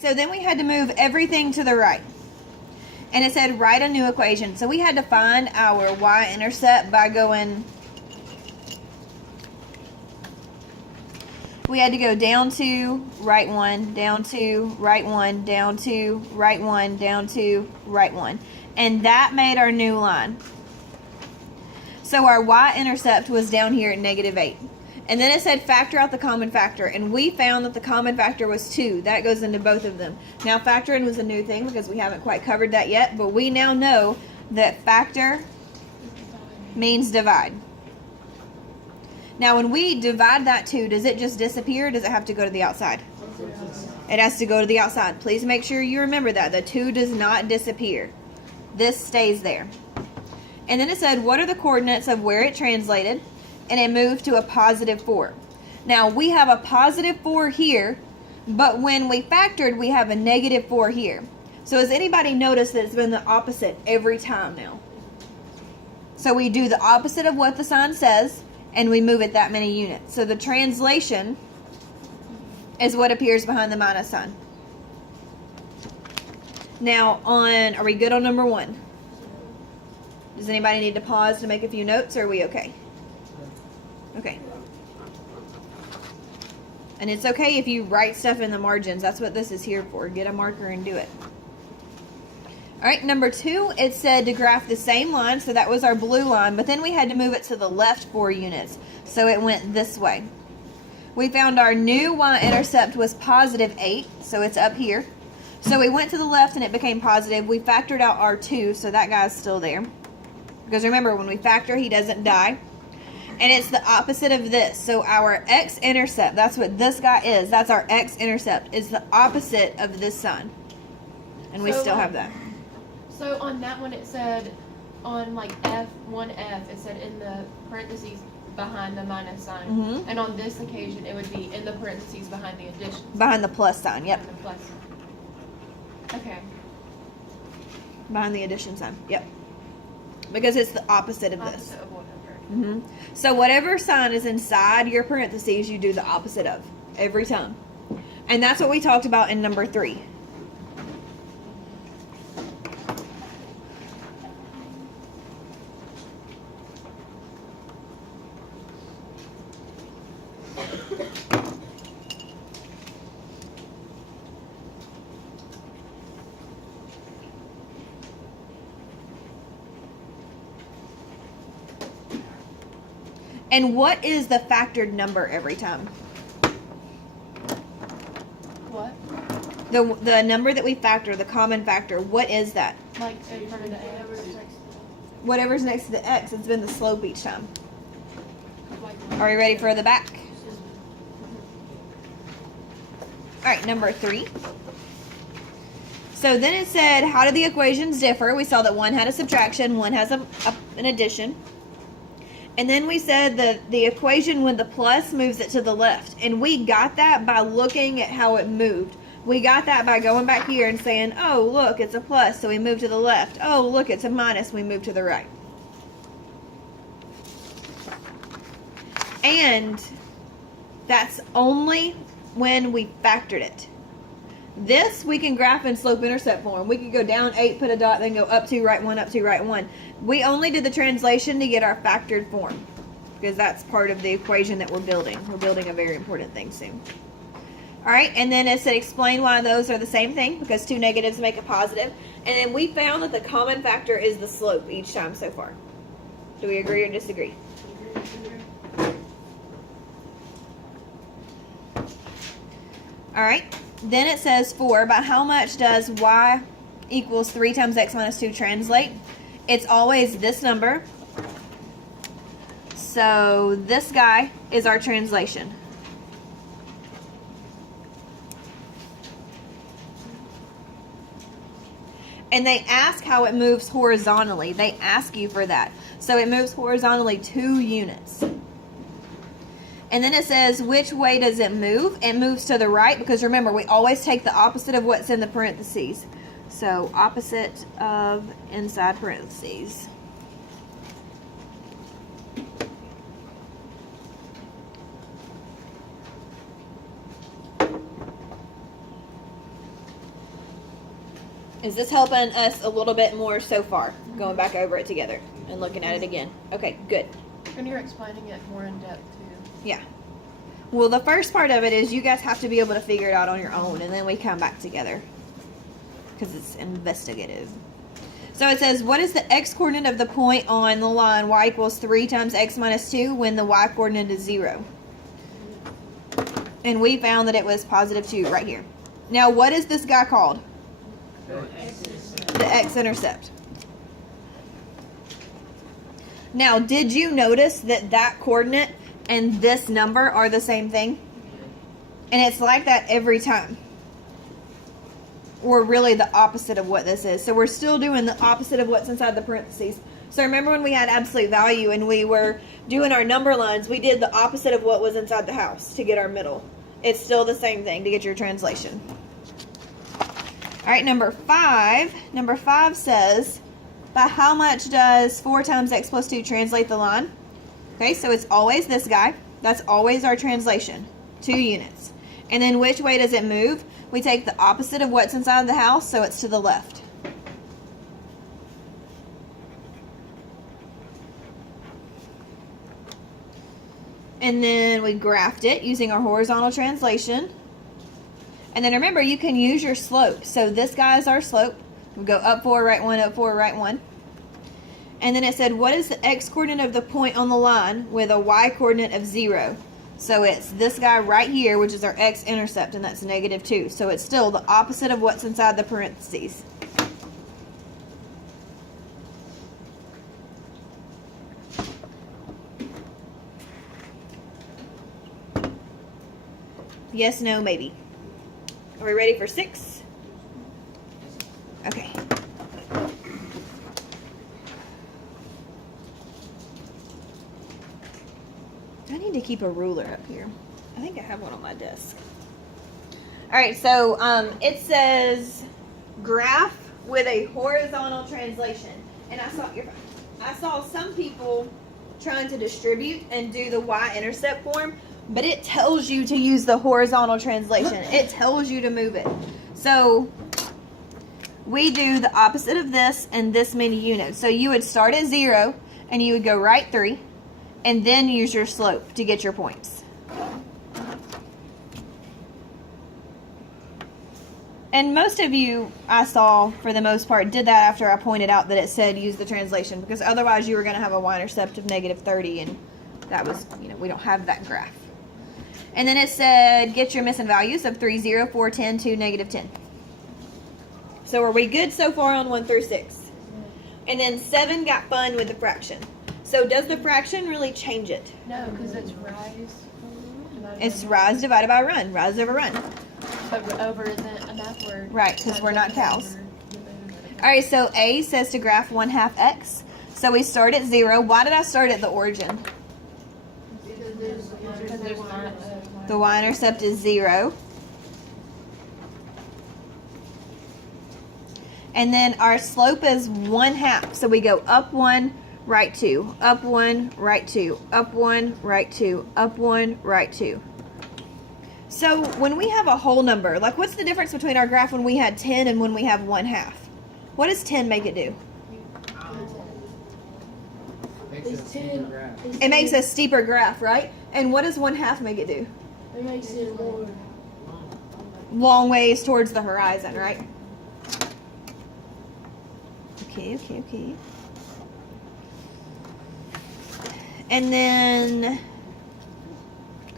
so then we had to move everything to the right. And it said write a new equation. So we had to find our y-intercept by going, we had to go down 2, right 1, down 2, right 1, down 2, right 1, down 2, right 1. And that made our new line. So our y-intercept was down here at -8. And then it said factor out the common factor. And we found that the common factor was 2. That goes into both of them. Now factoring was a new thing because we haven't quite covered that yet. But we now know that factor means divide. Now when we divide that 2, does it just disappear or does it have to go to the outside? It has to go to the outside. Please make sure you remember that. The 2 does not disappear. This stays there. And then it said, what are the coordinates of where it translated? And it moved to a +4. Now we have a +4 here, but when we factored, we have a -4 here. So has anybody noticed that it's been the opposite every time now? So we do the opposite of what the sign says, and we move it that many units. So the translation is what appears behind the minus sign. Now are we good on number 1? Does anybody need to pause to make a few notes, or are we okay? Okay. And it's okay if you write stuff in the margins. That's what this is here for. Get a marker and do it. All right, number 2, it said to graph the same line. So that was our blue line, but then we had to move it to the left 4 units. So it went this way. We found our new y-intercept was +8, so it's up here. So we went to the left and it became positive. We factored out our 2, so that guy's still there. Because remember, when we factor, he doesn't die. And it's the opposite of this. So our x-intercept, that's what this guy is. That's our x-intercept. Is the opposite of this sign. And we still have that. So on that one, it said, on like F1F, it said in the parentheses behind the minus sign. Mm-hmm. And on this occasion, it would be in the parentheses behind the addition. Behind the plus sign, yep. Behind the plus sign. Okay. Behind the addition sign, yep. Because it's the opposite of this. Opposite of whatever. Mm-hmm. So whatever sign is inside your parentheses, you do the opposite of every time. And that's what we talked about in number 3. And what is the factored number every time? What? The number that we factor, the common factor, what is that? Like in front of the X. Whatever's next to the x, it's been the slope each time. Like, Are you ready for the back? Alright, number 3. So then it said, how do the equations differ? We saw that one had a subtraction, one has an addition. And then we said that the equation with the plus moves it to the left. And we got that by looking at how it moved. We got that by going back here and saying, oh, look, it's a plus, so we move to the left. Oh, look, it's a minus, we move to the right. And that's only when we factored it. This we can graph in slope-intercept form. We could go down 8, put a dot, then go up 2, right 1, up 2, right 1. We only did the translation to get our factored form because that's part of the equation that we're building. We're building a very important thing soon. All right, and then it said explain why those are the same thing because 2 negatives make a positive. And then we found that the common factor is the slope each time so far. Do we agree or disagree? All right. Then it says 4, but how much does y equals 3 times x minus 2 translate? It's always this number. So this guy is our translation. And they ask how it moves horizontally. They ask you for that. So it moves horizontally 2 units. And then it says, which way does it move? It moves to the right because remember, we always take the opposite of what's in the parentheses. So opposite of inside parentheses. Is this helping us a little bit more so far? Going back over it together and looking at it again. Okay, good. And you're explaining it more in depth too. Yeah. Well, the first part of it is you guys have to be able to figure it out on your own, and then we come back together because it's investigative. So it says, what is the x-coordinate of the point on the line y equals 3 times x minus 2 when the y-coordinate is 0? And we found that it was positive 2 right here. Now, what is this guy called? The x-intercept. Now, did you notice that that coordinate and this number are the same thing? And it's like that every time. Or really the opposite of what this is. So we're still doing the opposite of what's inside the parentheses. So remember when we had absolute value and we were doing our number lines, we did the opposite of what was inside the house to get our middle. It's still the same thing to get your translation. All right, number 5. Number 5 says, by how much does 4 times x plus 2 translate the line? Okay, so it's always this guy. That's always our translation. 2 units. And then which way does it move? We take the opposite of what's inside the house, so it's to the left. And then we graphed it using our horizontal translation. And then remember, you can use your slope. So this guy is our slope. We go up 4, right 1, up 4, right 1. And then it said, what is the x-coordinate of the point on the line with a y-coordinate of 0? So it's this guy right here, which is our x-intercept, and that's negative 2. So it's still the opposite of what's inside the parentheses. Yes, no, maybe. Are we ready for 6? Okay. I need to keep a ruler up here. I think I have one on my desk. All right, so it says graph with a horizontal translation. And I saw some people trying to distribute and do the y-intercept form, but it tells you to use the horizontal translation. It tells you to move it. So we do the opposite of this and this many units. So you would start at 0 and you would go right 3 and then use your slope to get your points. And most of you, I saw, for the most part, did that after I pointed out that it said use the translation, because otherwise you were going to have a y-intercept of negative 30, and that was, we don't have that graph. And then it said get your missing values of 3, 0, 4, 10, 2, negative 10. So are we good so far on 1 through 6? And then 7 got fun with the fraction. So does the fraction really change it? No, because it's rise. It's rise divided by run. Rise over run. But over isn't a math word. Right, because we're not cows. All right, so A says to graph 1/2 x. So we start at 0. Why did I start at the origin? Because there's not The y-intercept is 0. And then our slope is 1/2. So we go up 1, right 2, up 1, right 2, up 1, right 2, up 1, right 2. So when we have a whole number, like what's the difference between our graph when we had 10 and when we have 1/2? What does 10 make it do? It makes a steeper graph, right? And what does 1/2 make it do? It makes it more. Long ways towards the horizon, right? Okay. And then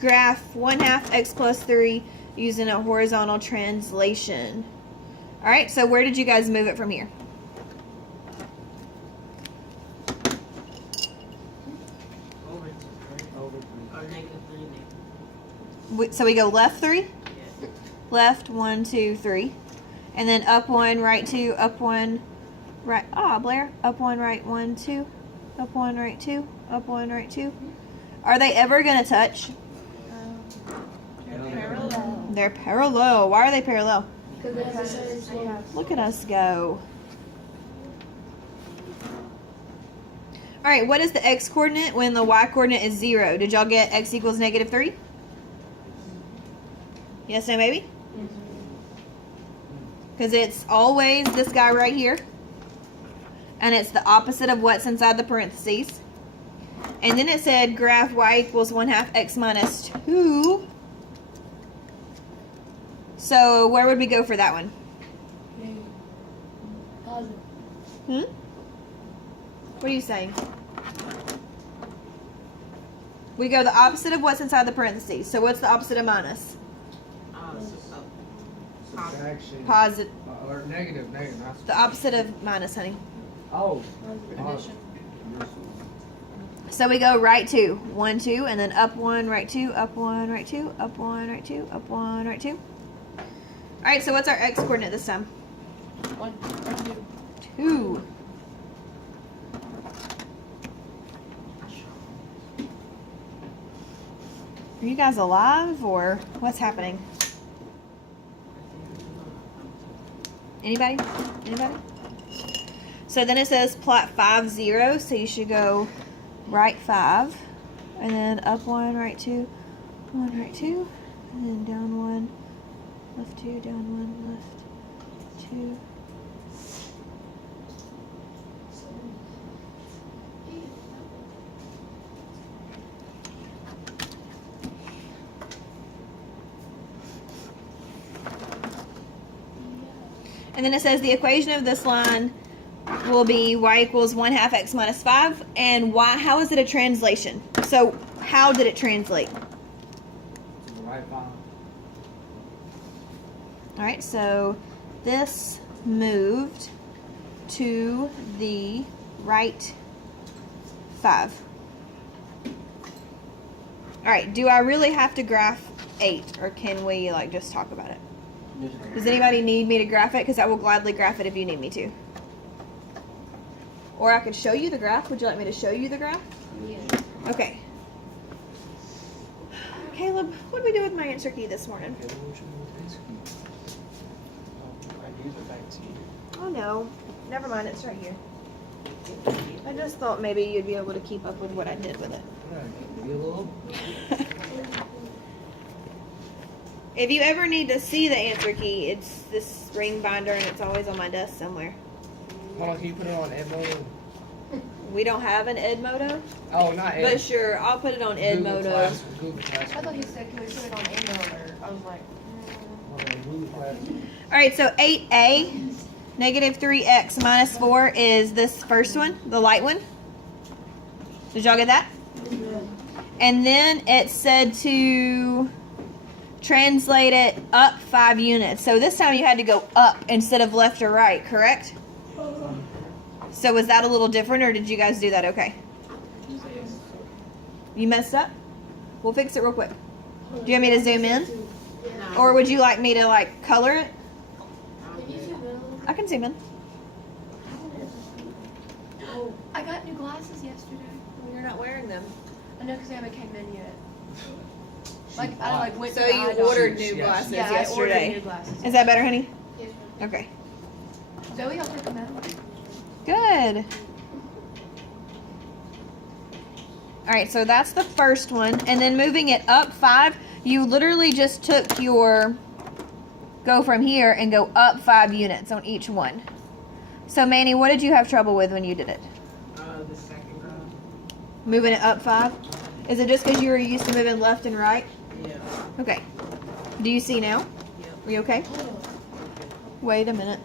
graph 1/2 x plus 3 using a horizontal translation. All right, so where did you guys move it from here? So we go left 3, left 1, 2, 3, and then up 1, right 2, up 1, right. Blair, up 1, right 1, 2, up 1, right 2, up 1, right 2. Are they ever gonna touch? They're parallel. They're parallel. Why are they parallel? Because they have the same slope. Look at us go. All right, what is the x-coordinate when the y-coordinate is 0? Did y'all get x equals negative 3? Yes, no, maybe? because it's always this guy right here. And it's the opposite of what's inside the parentheses. And then it said graph y equals 1/2 x minus 2. So where would we go for that one? Negative. Positive. What are you saying? We go the opposite of what's inside the parentheses. So what's the opposite of minus? Subtraction. Positive. Or negative, not The opposite of minus, honey. Oh. Addition. So we go right 2, 1, 2, and then up 1, right 2, up 1, right 2, up 1, right 2, up 1, right 2. All right, so what's our x coordinate this time? 1 or 2. 2. Are you guys alive or what's happening? Anybody? Anybody? So then it says plot 5, 0. So you should go right 5, and then up 1, right 2, 1, right 2, and then down 1, left 2, down 1, left 2. And then it says the equation of this line will be y equals 1/2 x minus 5. And y, how is it a translation? So how did it translate? To the right 5. All right, so this moved to the right 5. All right, do I really have to graph 8, or can we like just talk about it? Does anybody need me to graph it? Because I will gladly graph it if you need me to. Or I could show you the graph. Would you like me to show you the graph? Yeah. Okay. Caleb, what did we do with my answer key this morning? Okay, what should we do with this key? I give it back to you. Oh no. Never mind, it's right here. I just thought maybe you'd be able to keep up with what I did with it. Right, be a little. If you ever need to see the answer key, it's this ring binder and it's always on my desk somewhere. Hold on, can you put it on Edmodo? We don't have an Edmodo, Oh, not Ed. but sure, I'll put it on Edmodo. Google Classroom. I thought he said, can we put it on email or I was like, Okay, Google Classroom. Alright, so 8a, negative 3x minus 4 is this first one, the light one. Did y'all get that? And then it said to translate it up 5 units. So this time you had to go up instead of left or right, correct? So was that a little different, or did you guys do that okay? You messed up? We'll fix it real quick. Do you want me to zoom in? Or would you like me to like color it? Can you zoom in? I can zoom in. I got new glasses yesterday. Well, you're not wearing them. I know because they haven't came in yet. Like I like went So to the you eye doctor. ordered new Yes. glasses Yeah, I ordered yesterday. new glasses. Is that better, honey? Yes, ma'am. Okay. Zoe, I'll take them out. Good. All right, so that's the first one. And then moving it up 5, you literally just took your, go from here and go up 5 units on each one. So Manny, what did you have trouble with when you did it? The second graph. Moving it up 5? Is it just because you were used to moving left and right? Yeah. Okay. Do you see now? Yep. Are you okay? Wait a minute.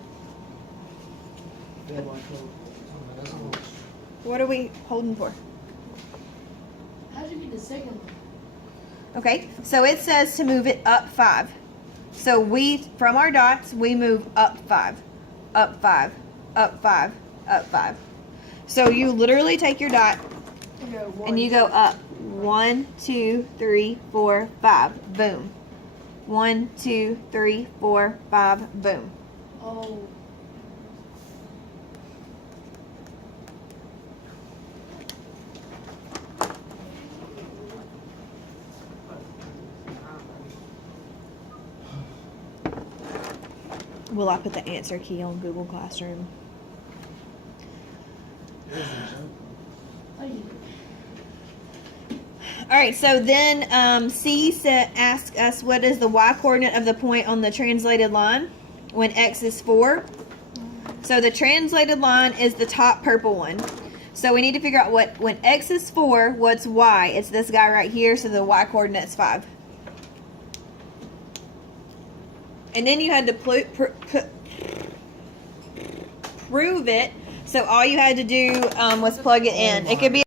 Yeah, my code. That's all. What are we holding for? How'd you get the second one? Okay, so it says to move it up 5. So we, from our dots, we move up 5, up 5, up 5, up 5. So you literally take your dot and you go up 1, 2, 3, 4, 5. Boom. 1, 2, 3, 4, 5. Boom. Oh. Will I put the answer key on Google Classroom? Oh, you. All right, so then C asks us what is the y coordinate of the point on the translated line. when x is 4. So the translated line is the top purple one. So we need to figure out what, when x is 4, what's y? It's this guy right here, so the y coordinate's 5. And then you had to prove it. So all you had to do was plug it in. It could be